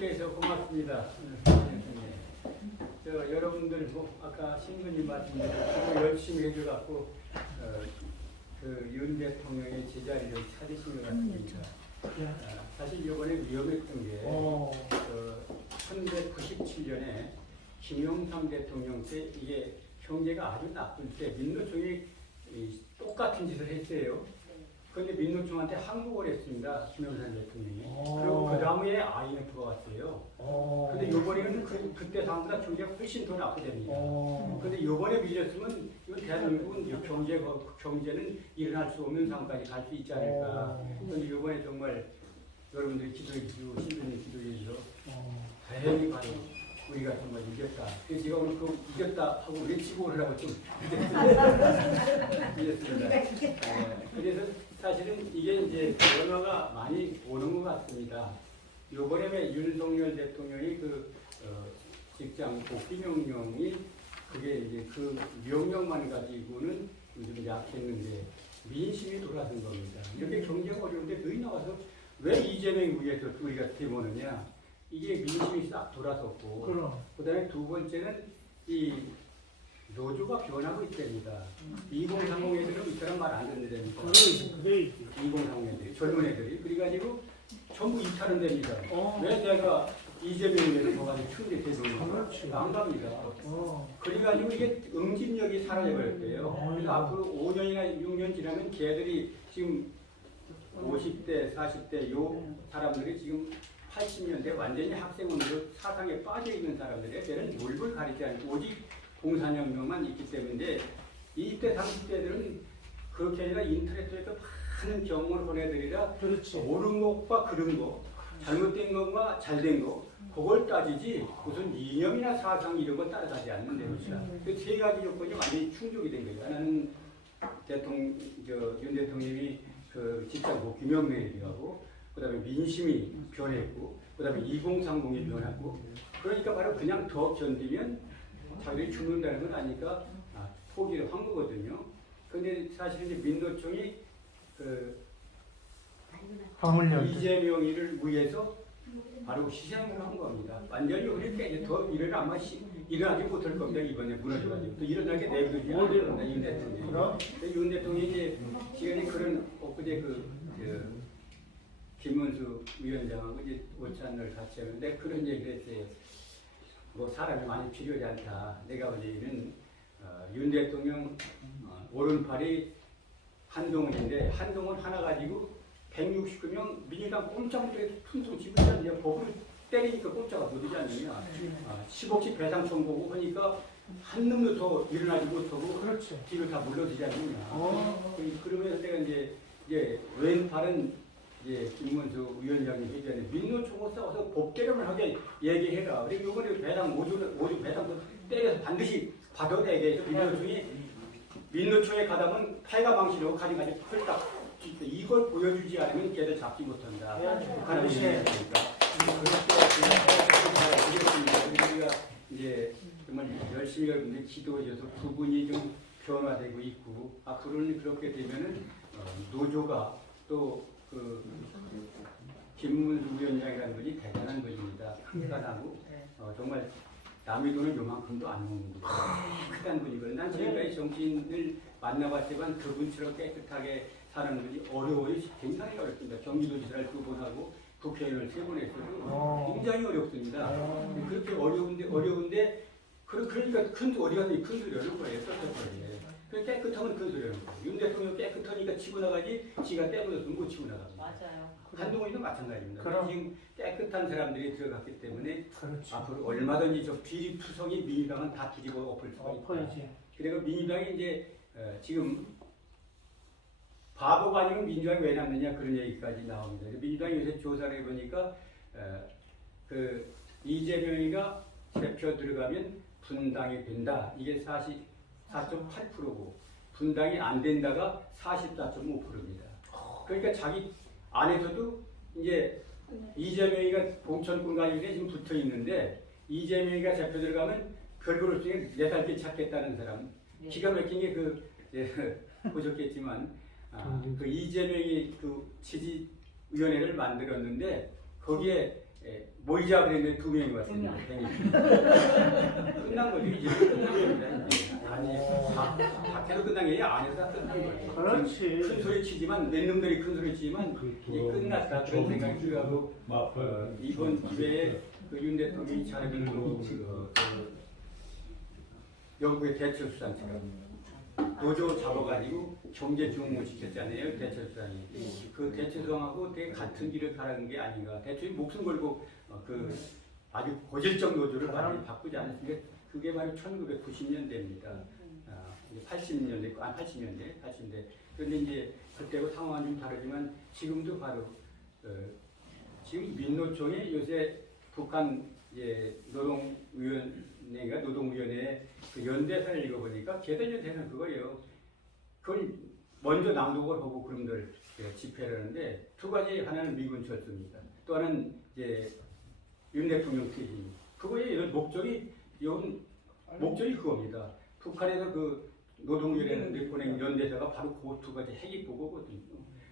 함께해서 고맙습니다. 여러분들 뭐 아까 신부님 말씀대로 기도 열심히 해줘갖고 그 윤 대통령의 제자리를 찾으신 것 같습니다. 사실 이번에 위험했던 게 1997년에 김영삼 대통령 때 이게 경제가 아주 나쁠 때 민노총이 똑같은 짓을 했어요. 그런데 민노총한테 항복을 했습니다. 김영삼 대통령이. 그리고 그 다음에 IMF가 왔어요. 근데 이번에는 그때 당보다 경제가 훨씬 더 나쁘답니다. 근데 이번에 밀렸으면 이건 대한민국은 경제는 일어날 수 없는 상황까지 갈 수 있지 않을까. 그런데 이번에 정말 여러분들이 기도해 주시고 신부님 기도해 주셔서 다행히 바로 우리가 정말 이겼다. 그래서 제가 오늘 그 이겼다 하고 외치고 오느라고 좀 이겼습니다. 그래서 사실은 이게 이제 변화가 많이 오는 것 같습니다. 요번에 윤석열 대통령이 직장 복귀 명령이 그게 이제 그 명령만 가지고는 좀 약했는데 민심이 돌아선 겁니다. 이렇게 경제가 어려운데 너희 나와서 왜 이재명 위해서 우리가 대모느냐? 이게 민심이 싹 돌아섰고, 그다음에 두 번째는 이 노조가 변하고 있답니다. 2030 애들은 이처럼 말 안 듣는 데니까. 2030 애들이, 젊은 애들이. 그래가지고 전부 이탈은 됩니다. 왜 내가 이재명에서 저가지고 충대 대통령인가? 안 갑니다. 그래가지고 이게 응집력이 사라져버렸대요. 그래서 앞으로 5년이나 6년 지나면 걔들이 지금 50대, 40대 요 사람들이 지금 80년대 완전히 학생운으로 사상에 빠져있는 사람들이 걔는 몰골 가리지 않고 오직 공산혁명만 있기 때문에 20대, 30대들은 그렇게 아니라 인터넷에서 많은 경험을 보내드리라 옳은 것과 그른 것, 잘못된 것과 잘된 것 그걸 따지지 무슨 이념이나 사상 이런 거 따라가지 않는 데입니다. 그 세 가지 요건이 완전히 충족이 된 거예요. 하나는 윤 대통령이 그 직장 복귀 명령을 하고 그다음에 민심이 변했고 그다음에 2030이 변하고 그러니까 바로 그냥 더 견디면 자기들이 죽는다는 건 아니까 포기를 한 거거든요. 그런데 사실 이제 민노총이 이재명이를 위해서 바로 희생을 한 겁니다. 완전히 그러니까 이제 더 일어나지 못할 겁니다. 이번에 무너져가지고 또 일어나게 내버리지 않을 겁니다. 윤 대통령이. 윤 대통령이 이제 지금이 그런 엊그제 김문수 위원장하고 이제 오찬을 같이 하는데 그런 얘기를 했어요. 뭐 사람이 많이 필요하지 않다. 내가 보기에는 윤 대통령 오른팔이 한동훈인데 한동훈 하나 가지고 169명 민주당 꼼짝못하게 퉁퉁 치고 있잖아요. 법을 때리니까 꼼짝을 못하지 않느냐. 10억씩 배상 청구고 하니까 한 놈도 더 일어나지 못하고 뒤로 다 물러지지 않느냐. 그러면서 내가 이제 왼팔은 이제 김문수 위원장님 얘기하는 민노총을 싸워서 법 개정을 하게 얘기해라. 그리고 이번에 배당 모두 배당도 때려서 반드시 받아야 돼. 민노총에 가다면 팔가 방식으로 가지가지 펄딱 이걸 보여주지 않으면 걔들 잡지 못한다. 북한은 얘기했으니까. 그렇게 우리가 이제 정말 열심히 여러분들 기도해줘서 부분이 좀 변화되고 있고 앞으로는 그렇게 되면은 노조가 또 김문수 위원장이라는 분이 대단한 분입니다. 크다고 정말 남의 돈은 요만큼도 안 먹는 분이에요. 크다는 분이거든요. 난 지금까지 정치인을 만나봤지만 그분처럼 깨끗하게 사는 분이 어려워요. 굉장히 어렵습니다. 경기도지사를 2번 하고 국회의원을 3번 했어도 굉장히 어렵습니다. 그렇게 어려운데 그러니까 큰 어디가 큰 소리 하는 거예요. 떳떳하게. 깨끗하면 큰 소리 하는 거예요. 윤 대통령 깨끗하니까 치고 나가지 지가 떼버렸으면 못 치고 나갑니다. 맞아요. 한동훈이도 마찬가지입니다. 지금 깨끗한 사람들이 들어갔기 때문에 앞으로 얼마든지 저 비리 투성이 민주당은 다 뒤집어 엎을 수가 있다. 그리고 민주당이 이제 지금 바보가 아니면 민주당이 왜 남느냐 그런 얘기까지 나옵니다. 민주당이 요새 조사를 해보니까 이재명이가 대표 들어가면 분당이 된다. 이게 44.8%고 분당이 안 된다가 44.5%입니다. 그러니까 자기 안에서도 이제 이재명이가 공천권 가지고 지금 붙어 있는데 이재명이가 대표 들어가면 별거를 중에 4달째 찾겠다는 사람 기가 막힌 게 보셨겠지만 그 이재명이 그 지지위원회를 만들었는데 거기에 모이자 그랬는데 2명이 왔습니다. 끝난 거죠. 이제 끝난 겁니다. 이제. 아니 밖에서 끝난 게 아니라 안에서 다 끝난 거예요. 그렇지. 큰 소리 치지만 몇 놈들이 큰 소리 치지만 이게 끝났다 그런 생각이 들고 이번 기회에 그 윤 대통령이 잘하는 영국의 대처수산처럼 노조 잡아가지고 경제 중흥을 시켰잖아요. 대처수산이 그 대처수산하고 되게 같은 길을 가는 게 아닌가. 대처이 목숨 걸고 그 아주 고질적 노조를 많이 바꾸지 않았으니까 그게 바로 1990년대입니다. 80년대, 80년대. 그런데 이제 그때고 상황은 좀 다르지만 지금도 바로 지금 민노총이 요새 북한 노동위원회 그 연대사를 읽어보니까 개단연대는 그거예요. 그걸 먼저 낭독을 하고 그놈들 집회를 하는데 두 가지, 하나는 미군 철수입니다. 또 하나는 이제 윤 대통령 퇴진. 그거의 목적이 그겁니다. 북한에서 그 노동위원회 보낸 연대사가 바로 그 두 가지 핵이 보고거든요.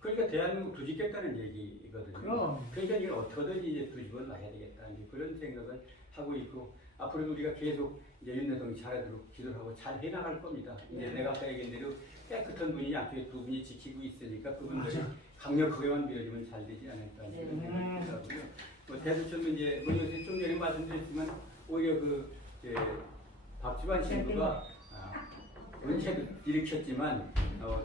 그러니까 대한민국 뒤집겠다는 얘기거든요. 그러니까 이걸 어떻게든지 이제 뒤집어 놔야 되겠다. 이제 그런 생각을 하고 있고, 앞으로도 우리가 계속 이제 윤 대통령이 잘하도록 기도를 하고 잘 해나갈 겁니다. 이제 내가 아까 얘기한 대로 깨끗한 분이 양쪽에 두 분이 지키고 있으니까 그분들이 강력하게만 밀어주면 잘 되지 않을까 이런 생각이 들고요. 뭐 대수처럼 이제 요새 좀 전에 말씀드렸지만 오히려 그 박지원 신부가 은혜도 일으켰지만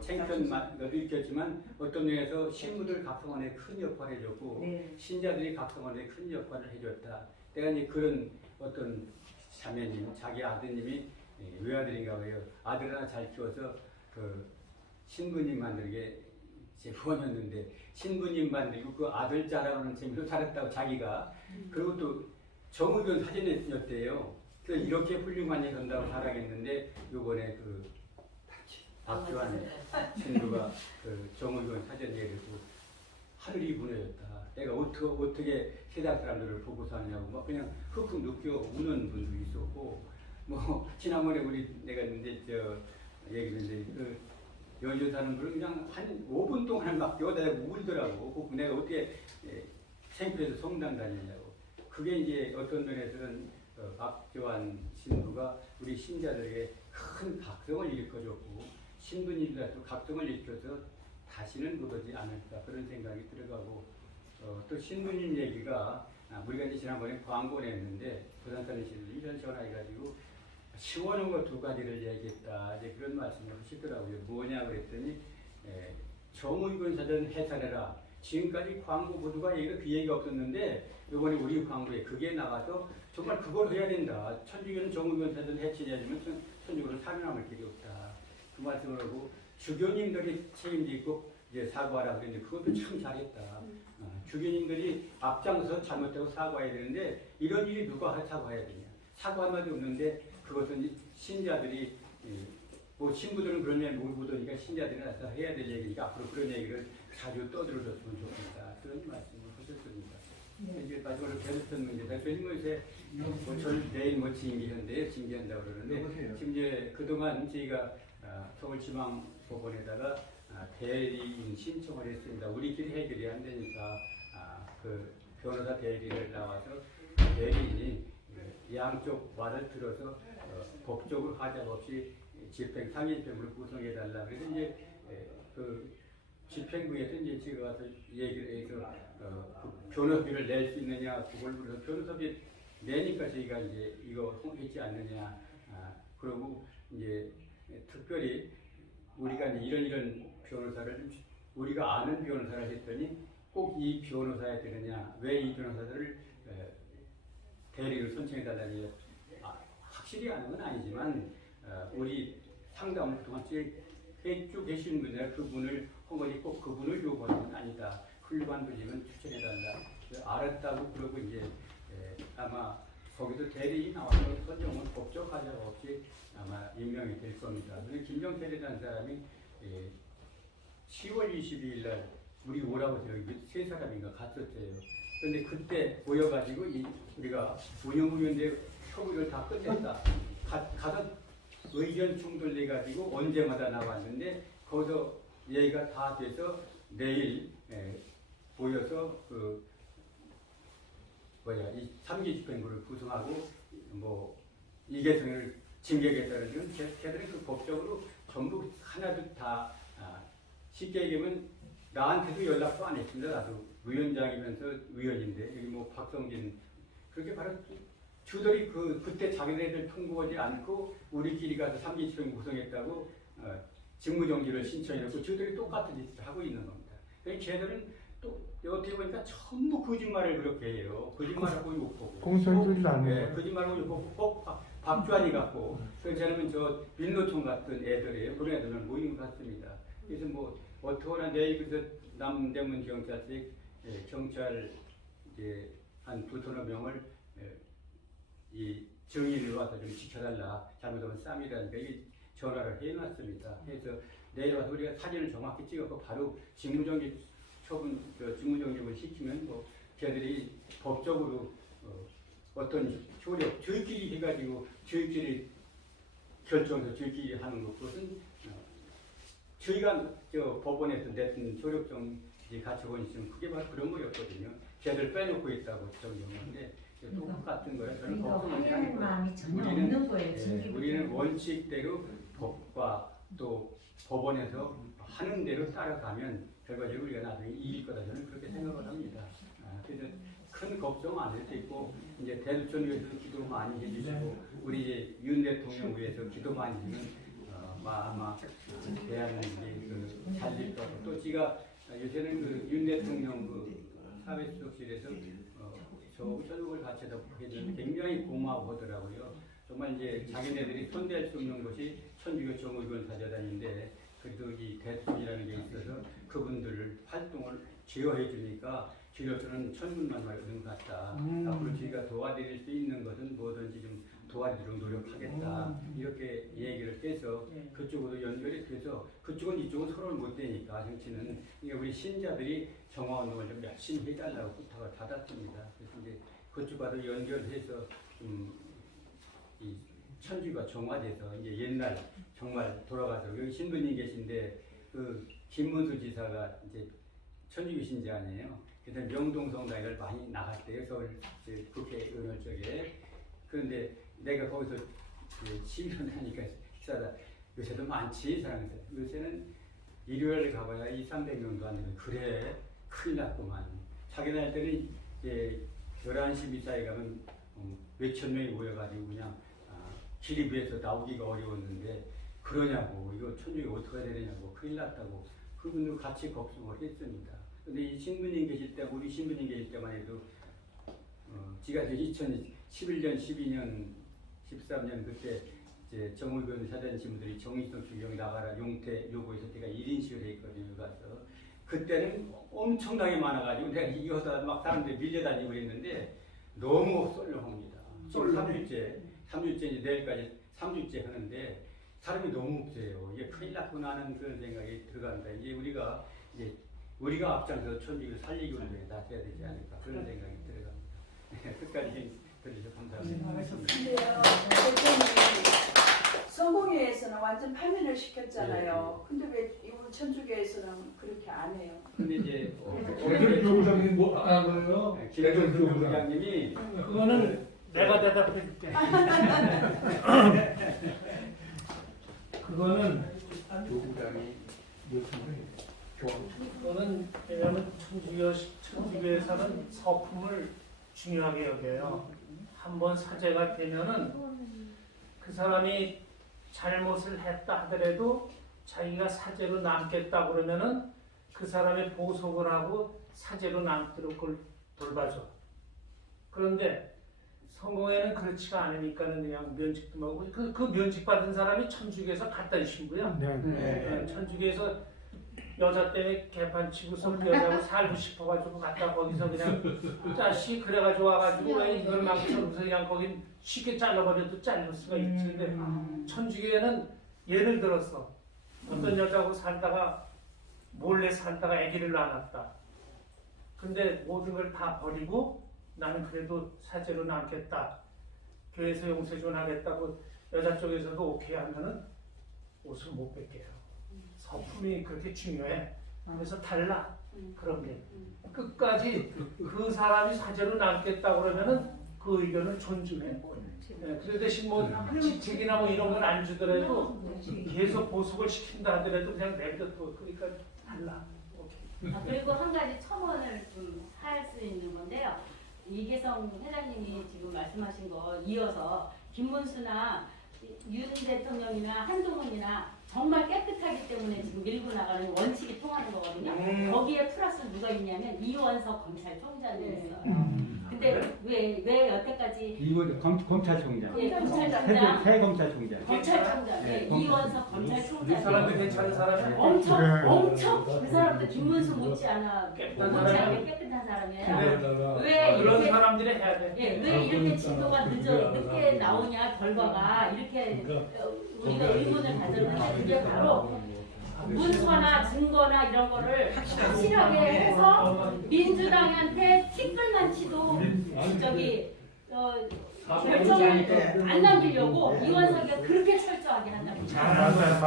챙편도 일으켰지만 어떤 면에서 신부들 각성원에 큰 역할을 해줬고 신자들이 각성원에 큰 역할을 해줬다. 내가 이제 그런 어떤 자매님, 자기 아드님이 외아들인가 봐요. 아들 하나 잘 키워서 그 신부님 만들게 제 후원했는데 신부님 만들고 그 아들 자랑하는 재미로 살았다고 자기가. 그리고 또 정의견 사진이었대요. 그래서 이렇게 훌륭한 일 한다고 자랑했는데 요번에 그 박지원 신부가 그 정의견 사진 얘기고 하늘이 무너졌다. 내가 어떻게 세상 사람들을 보고 사느냐고 막 그냥 흑흑 느껴 우는 분도 있었고, 뭐 지난번에 내가 이제 얘기했는데 그 연주 사는 분은 그냥 한 5분 동안 막 여다가 울더라고. 내가 어떻게 창피해서 성당 다니냐고. 그게 이제 어떤 면에서는 박지원 신부가 우리 신자들에게 큰 각성을 일으켜줬고 신부님들한테 각성을 일으켜서 다시는 그러지 않을까 그런 생각이 들어가고, 또 신부님 얘기가 우리가 이제 지난번에 광고 냈는데 부산사무실이 이런 전화해가지고 시원한 거 두 가지를 얘기했다 이제 그런 말씀을 하시더라고요. 뭐냐 그랬더니 정의군 사전 해산해라. 지금까지 광고 모두가 얘기가 그 얘기가 없었는데 이번에 우리 광고에 그게 나가서 정말 그걸 해야 된다. 천주교는 정의군 사전 해체해야지만 천주교는 살아남을 길이 없다. 그 말씀을 하고 주교님들이 책임지고 이제 사과하라 그랬는데 그것도 참 잘했다. 주교님들이 앞장서 잘못되고 사과해야 되는데 이런 일이 누가 사과해야 되냐. 사과한 말이 없는데 그것은 신자들이 뭐 신부들은 그런 일 모르니까 신자들이 나서 해야 될 얘기니까 앞으로 그런 얘기를 자주 떠들어줬으면 좋겠다. 그런 말씀을 하셨습니다. 이제 마지막으로 배수천 문제. 대표님 요새 내일 징계한다고 그러는데 지금 이제 그동안 저희가 서울지방법원에다가 대리인 신청을 했습니다. 우리끼리 해결이 안 되니까 그 변호사 대리를 나와서 대리인이 양쪽 말을 들어서 법적으로 하자 없이 집행 상임법을 구성해달라. 그래서 이제 그 집행부에서 이제 제가 가서 얘기를 해서 그 변호비를 낼 수 있느냐 그걸 물어서 변호사비 내니까 저희가 이제 이거 했지 않느냐. 그러고 이제 특별히 우리가 이제 이런 변호사를 우리가 아는 변호사를 했더니 꼭 이 변호사야 되느냐, 왜 이 변호사들을 대리를 선정해달라니 확실히 아는 건 아니지만 우리 상담을 그동안 쭉 계시는 분이라 그분을 한 거지 꼭 그분을 요구하는 건 아니다. 훌륭한 분이면 추천해달라. 알았다고 그러고 이제 아마 거기도 대리인이 나와서 선정은 법적 하자가 없이 아마 임명이 될 겁니다. 김정태라는 사람이 10월 22일 날 우리 오라고 여기 세 사람인가 갔었어요. 그런데 그때 모여가지고 우리가 운영위원회 협의를 다 끝냈다. 가서 의견 충돌돼가지고 언제마다 나왔는데 거기서 얘기가 다 돼서 내일 모여서 그 이 3기 집행부를 구성하고 뭐 이계성을 징계하겠다는 건 걔들은 그 법적으로 전부 하나도 다 쉽게 얘기하면 나한테도 연락도 안 했습니다. 나도 위원장이면서 위원인데 여기 뭐 박성진 그렇게 바로 주들이 그때 자기네들 통보하지 않고 우리끼리 가서 3기 집행부 구성했다고 직무정지를 신청해놓고 주들이 똑같은 짓을 하고 있는 겁니다. 그러니까 걔들은 또 어떻게 보니까 전부 거짓말을 그렇게 해요. 거짓말하고 욕보고 공천주의도 안 해요. 거짓말하고 욕보고 꼭 박주환이 같고 저는 저 민노총 같은 애들이에요. 그런 애들은 모인 것 같습니다. 그래서 뭐 어떠거나 내일 그래서 남대문 경찰직 경찰 이제 한 2-3 명을 이 정의를 와서 좀 지켜달라. 잘못하면 쌈이라니까 이 전화를 해놨습니다. 그래서 내일 와서 우리가 사진을 정확히 찍어서 바로 직무정지 직무정지를 시키면 뭐 걔들이 법적으로 어떤 효력 저희끼리 해가지고 저희끼리 결정해서 저희끼리 하는 것은 저희가 법원에서 냈던 효력정지 가처분이 있으면 그게 바로 그런 거였거든요. 걔들 빼놓고 있다고 정정하는데 똑같은 거예요. 저는 법원은 할 마음이 전혀 없는 거예요. 우리는 원칙대로 법과 또 법원에서 하는 대로 따라가면 결과적으로 우리가 나중에 이길 거다 저는 그렇게 생각을 합니다. 그래서 큰 걱정 안 해도 있고 이제 대두천 위해서 기도 많이 해주시고 우리 윤 대통령 위해서 기도 많이 해주면 아마 대한민국이 살릴 거고 또 제가 요새는 윤 대통령 사회수석실에서 저녁을 같이 해주는 굉장히 고마워하더라고요. 정말 이제 자기네들이 손댈 수 없는 것이 천주교 정의권 사저단인데 그래도 이 대통령이라는 게 있어서 그분들을 활동을 지원해 주니까 지로서는 천문만마를 얻은 것 같다. 앞으로 저희가 도와드릴 수 있는 것은 뭐든지 좀 도와주도록 노력하겠다. 이렇게 얘기를 해서 그쪽으로 연결이 돼서 그쪽은 이쪽은 서로를 못 되니까 정치는 그러니까 우리 신자들이 정화운동을 좀 열심히 해달라고 부탁을 받았습니다. 그래서 이제 그쪽과도 연결해서 좀 이 천주가 정화돼서 이제 옛날 정말 돌아가서 여기 신부님 계신데 그 김문수 지사가 이제 천주교 신자 아니에요. 그래서 명동성당을 많이 나갔대요. 서울 국회의원 쪽에. 그런데 내가 거기서 시위를 하니까 기사다. 요새도 많지 사람들. 요새는 일요일 가봐야 200-300명도 안 되면 그래 큰일 났구만. 자기네 할 때는 이제 11시 미사에 가면 몇천 명이 모여가지고 그냥 기립에서 나오기가 어려웠는데 그러냐고 이거 천주교 어떻게 해야 되냐고 큰일 났다고 그분들 같이 걱정을 했습니다. 근데 이 신부님 계실 때 우리 신부님 계실 때만 해도 지가 이제 2011년, 12년, 13년 그때 이제 정의변 사전 신부들이 정의성 규경 나가라 용태 요구했을 때가 1인 시위를 했거든요. 가서 그때는 엄청나게 많아가지고 내가 이거다 막 사람들이 밀려다니고 그랬는데 너무 썰렁합니다. 지금 3주째 이제 내일까지 3주째 하는데 사람이 너무 없어요. 이게 큰일 났구나 하는 그런 생각이 들어간다. 이제 우리가 앞장서서 천주교를 살리기 위해 나서야 되지 않을까 그런 생각이 들어갑니다. 끝까지 들으셔서 감사합니다. 성공회에서는 완전 파면을 시켰잖아요. 근데 왜 이번 천주교에서는 그렇게 안 해요? 근데 이제 대전교부장님 뭐 안 한 거예요? 김정수 부장님이 그거는 내가 대답해 줄게. 그거는 그거는 왜냐하면 천주교에서는 서품을 중요하게 여겨요. 한번 사죄가 되면은 그 사람이 잘못을 했다 하더라도 자기가 사죄로 남겠다 그러면은 그 사람의 보석을 하고 사죄로 남도록 그걸 돌봐줘. 그런데 성공회는 그렇지가 않으니까는 그냥 면직도 하고 그 면직받은 사람이 천주교에서 갔다 신부야. 천주교에서 여자 때문에 개판 치고서 그 여자하고 살고 싶어가지고 갔다 거기서 그냥 짜시 그래가지고 와가지고 왜 이걸 망쳐서 그냥 거긴 쉽게 잘라버려도 잘릴 수가 있지. 근데 천주교에는 예를 들어서 어떤 여자하고 살다가 몰래 살다가 아기를 낳았다. 근데 모든 걸 다 버리고 나는 그래도 사죄로 남겠다. 교회에서 용서 좀 하겠다고 여자 쪽에서도 오케이 하면은 옷을 못 뺏겨요. 서품이 그렇게 중요해. 그래서 달라. 그런 게 끝까지 그 사람이 사제로 남겠다 그러면은 그 의견을 존중해. 그 대신 뭐 지책이나 뭐 이런 건 안 주더라도 계속 보석을 시킨다 하더라도 그냥 내버려둬. 그러니까 달라. 그리고 한 가지 첨언을 좀 할 수 있는 건데요. 이계성 회장님이 지금 말씀하신 거 이어서 김문수나 윤 대통령이나 한동훈이나 정말 깨끗하기 때문에 지금 밀고 나가는 원칙이 통하는 거거든요. 거기에 플러스 누가 있냐면 이원석 검찰총장이 있어요. 근데 왜 여태까지 이거 검찰총장. 예, 검찰총장, 새 검찰총장. 검찰총장, 예, 이원석 이 검찰총장 사람도 괜찮은 사람이야. 엄청 그 사람도 김문수 못지않아 깨끗한 못지않게 사람이야. 깨끗한 사람이에요. 그래다가 왜 그런 이렇게 사람들이 해야 돼. 예, 왜 이렇게 진도가 늦게 나오냐 결과가 이렇게 우리가 의문을 가졌는데 그게 바로 문서나 증거나 이런 거를 확실하게 해서 민주당한테 티끌만 치도 저기 결정을 안 남기려고 이원석이가 그렇게 철저하게 한다고.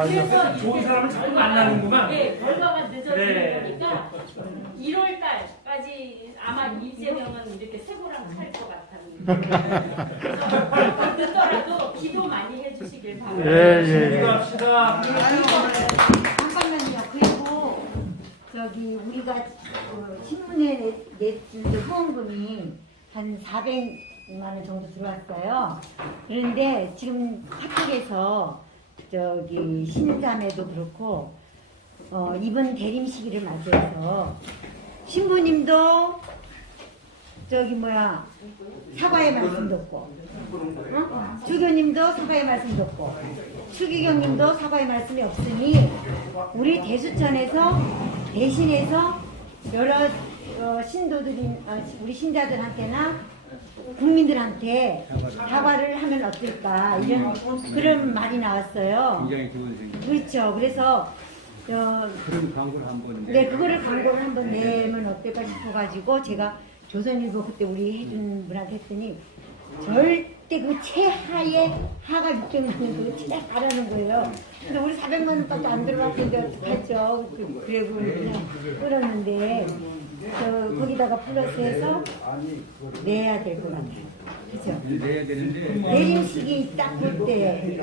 그래서 좋은 사람을 잘 만나는구만. 네, 결과가 늦어지는 그래. 거니까 1월 달까지 아마 이재명은 이렇게 쇠고랑 찰 것 같다는. 그래서 늦더라도 기도 많이 해주시길 바랍니다. 기도합시다. 잠깐만요. 그리고 저기 우리가 신문에 냈을 후원금이 한 400만 원 정도 들어왔어요. 그런데 지금 카톡에서 저기 신자매도 그렇고 이번 대림 시기를 맞이해서 신부님도 저기 뭐야 사과의 말씀 듣고 주교님도 사과의 말씀 듣고 추기경님도 사과의 말씀이 없으니 우리 대수천에서 대신해서 여러 신도들이 우리 신자들한테나 국민들한테 사과를 하면 어떨까 이런 그런 말이 나왔어요. 굉장히 좋은 생각. 그렇죠. 그래서 그런 광고를 한번 네, 그거를 광고를 한번 내면 어떨까 싶어가지고 제가 조선일보 그때 우리 해준 분한테 했더니 절대 그 최하의 하가 600만 원 그거 최하라는 거예요. 근데 우리 400만 원밖에 안 들어갔는데 어떡하죠? 그래고 그냥 끌었는데 거기다가 플러스해서 내야 될 것 같아요. 그죠? 내야 되는데 내림식이 딱 볼 때